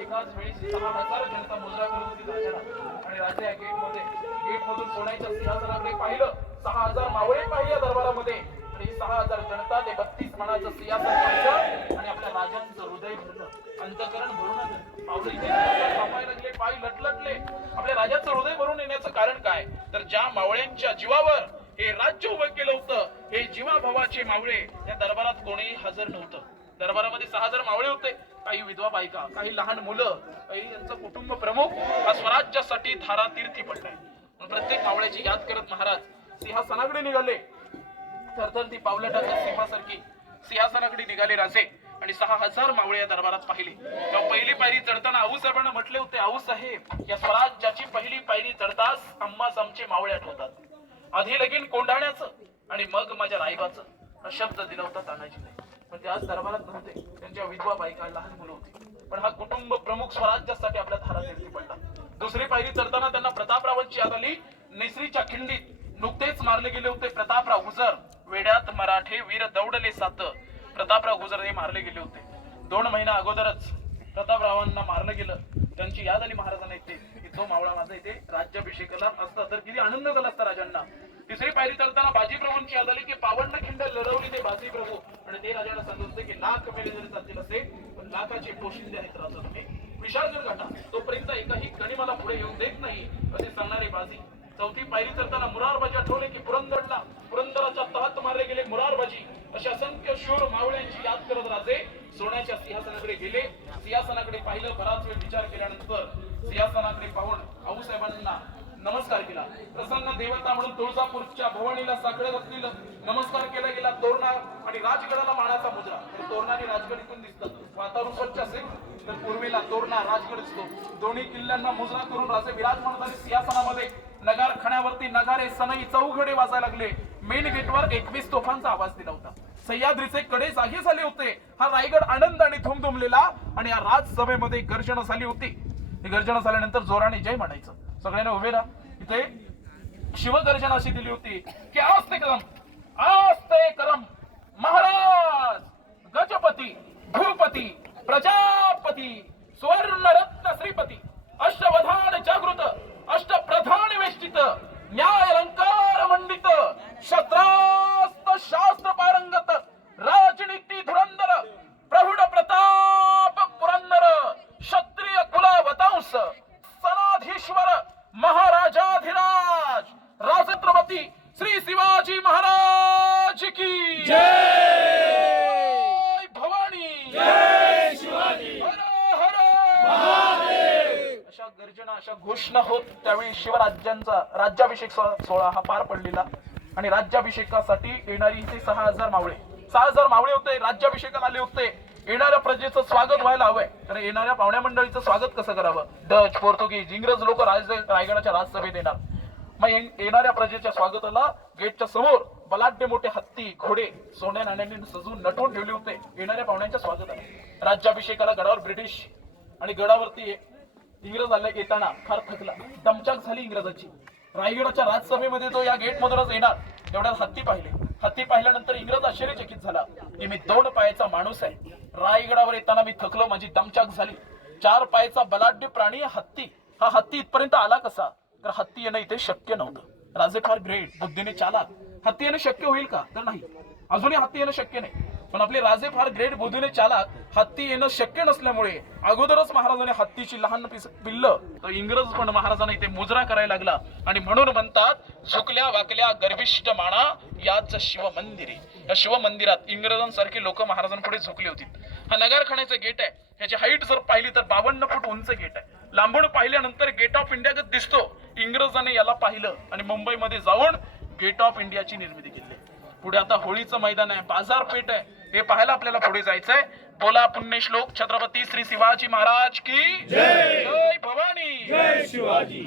एकाच वेळी सहा हजार जनता मुद्रा करून होती राजाला आणि राजा या गेटमध्ये गेट मधून सोन्याच्या सिंहासनाकडे पाहिलं सहा हजार मावळे पाहिल्या दरबारामध्ये आणि सहा हजार जनता ते बत्तीस मानाचं सिंहासन पाहिलं आणि आपल्या राजांचं हृदय भरलं अंतकरण भरून आलं पावलं इथे कापायला लागले पाय लटलटले आपल्या राजाचं हृदय भरून येण्याचं कारण काय? तर ज्या मावळ्यांच्या जीवावर हे राज्य उभं केलं होतं हे जीवाभावाचे मावळे या दरबारात कोणीही हजर नव्हतं. दरबारामध्ये सहा हजार मावळे होते. काही विधवा बायका काही लहान मुलं काही यांचं कुटुंब प्रमुख हा स्वराज्यासाठी थारा तीर्थी पडलाय प्रत्येक मावळ्याची याद करत महाराज सिंहासनाकडे निघाले. थरथर ती पावलं टाकत सिंहासारखी सिंहासनाकडे निघाले राजे आणि सहा हजार मावळे या दरबारात पाहिले. पायरी चढताना आऊ साहेबांना म्हटले होते आऊ साहेब या स्वराज्याची पहिली पायरी चढताच आम्हाच आमचे मावळे आठवतात. आधी लगीन कोंढाण्याचं आणि मग माझ्या रायबाचं. शब्द दिला होता तानाजीने पण ते आज दरबारात नव्हते. त्यांच्या विधवा बायका लहान मुलं होती. पण हा कुटुंब प्रमुख स्वराज्यासाठी आपल्या धारातीर्थी पडला. दुसरी पायरी चढताना त्यांना प्रतापरावांची याद आली. निसरीच्या खिंडीत नुकतेच मारले गेले होते प्रतापराव गुजर. वेड्यात मराठे वीर दौडले सात. प्रतापराव गुजर हे मारले गेले होते. दोन महिना अगोदरच प्रतापरावांना मारलं गेलं. त्यांची याद आली महाराजांना इथे की जो मावळा माझा इथे राज्याभिषेकाला असता. तर किती आनंद झाला असता राजांना. तिसरी पायरी चढताना बाजीप्रभूंची याद आली की पावन्न खिंड लढवली ते बाजीप्रभू. आणि ते राजाला सांगत होते की लाख मेले जरी चालतील असे पण लाखाचे पोशिंदे आहेत राजा तुम्ही. विशाल जर गाठा तोपर्यंत एकाही कणी मला पुढे येऊन देत नाही असे सांगणारे बाजी. चौथी पायरी चढताना मुरारबाजी आठवले की पुरंदरला पुरंदराच्या तहात मारले गेले मुरारबाजी असे असंख्य शूर मावळ्यांची याद करत राजे सोन्याच्या सिंहासनाकडे गेले सिंहासनाकडे पाहिलं बराच वेळ विचार केल्यानंतर सिंहासनाकडे पाहून आऊसाहेबांना नमस्कार केला. प्रसन्न देवता म्हणून तुळजापूरच्या भवानीला साकडं घातलेलं नमस्कार केला गेला तोरणा आणि राजगडाला माळाचा मुजरा तोरणा आणि राजगड इथून दिसतात वातावरण स्वच्छ असेल तर पूर्वेला तोरणा राजगड दिसतो. दोन्ही किल्ल्यांना मुजरा करून राजे विराजमान झाले सिंहासनामध्ये नगार खण्यावरती नगारे सनई चौघडे वाजायला लागले. मेन गेटवर एकवीस तोफांचा आवाज दिला होता. सह्याद्रीचे कडे जागे झाले होते. हा रायगड आनंद आणि धुमधुमलेला आणि या राजसभेमध्ये गर्जना झाली होती. ही गर्जना झाल्यानंतर जोराने जय म्हणायचं. सगळ्यांना उभे ना इथे शिवगर्जना अशी दिली होती की आस्ते करम आस्ते करम महाराज गजपती भूपती प्रजापती. अशा घोषणा होत त्यावेळी शिवराज्यांचा राज्याभिषेक सोहळा हा पार पडलेला. आणि राज्याभिषेकासाठी येणारी इथे सहा हजार मावळे. सहा हजार मावळे होते राज्याभिषेकाला आले होते. येणाऱ्या प्रजेचं स्वागत व्हायला हवंय. तर येणाऱ्या पाहुण्या मंडळीचं स्वागत कसं करावं? डच पोर्तुगीज इंग्रज लोक राज रायगडाच्या राजसभेत येणार. मग येणाऱ्या प्रजेच्या स्वागताला गेटच्या समोर बलाढ्य मोठे हत्ती घोडे सोन्या नाण्यांनी सजून नटवून ठेवले होते. येणाऱ्या पाहुण्यांच्या स्वागताला. राज्याभिषेकाला गडावर ब्रिटिश आणि गडावरती इंग्रज आले येताना फार थकला. दमचाक झाली इंग्रजाची. रायगडाच्या राजसभेमध्ये तो या गेट मधूनच येणार. तेवढ्यात हत्ती पाहिले. हत्ती पाहिल्यानंतर इंग्रज आश्चर्यचकित झाला. की मी दोन पायाचा माणूस आहे. रायगडावर येताना मी थकलो माझी दमचाक झाली. चार पायाचा बलाढ्य प्राणी हत्ती. हा हत्ती इथपर्यंत आला कसा? तर हत्ती येणं इथे शक्य नव्हतं. राजे फार ग्रेट बुद्धीने चालाक. हत्ती येणं शक्य होईल का? तर नाही. अजूनही हत्ती येणं शक्य नाही. पण आपले राजे फार ग्रेट बुद्धीने चालाक हत्ती येणं शक्य नसल्यामुळे. अगोदरच महाराजाने हत्तीची लहान पिस पिल्ल तर इंग्रज पण महाराजाने इथे मुजरा करायला लागला. आणि म्हणून म्हणतात झुकल्या वाकल्या गर्भिष्ट माणा याच शिवमंदिरे. या शिव मंदिरात इंग्रजांसारखे लोक महाराजांपुढे झुकले होती. हा नगारखाण्याचं गेट आहे. ह्याची हाईट जर पाहिली तर बावन्न फूट उंच गेट आहे. लांबून पाहिल्यानंतर गेट ऑफ इंडियागत दिसतो. इंग्रजाने याला पाहिलं आणि मुंबईमध्ये जाऊन गेट ऑफ इंडियाची निर्मिती केली. पुढे आता होळीचं मैदान आहे बाजारपेठ आहे. हे पाहायला आपल्याला पुढे जायचंय. बोला पुण्यश्लोक छत्रपती श्री शिवाजी महाराज की जय भवानी. जय शिवाजी.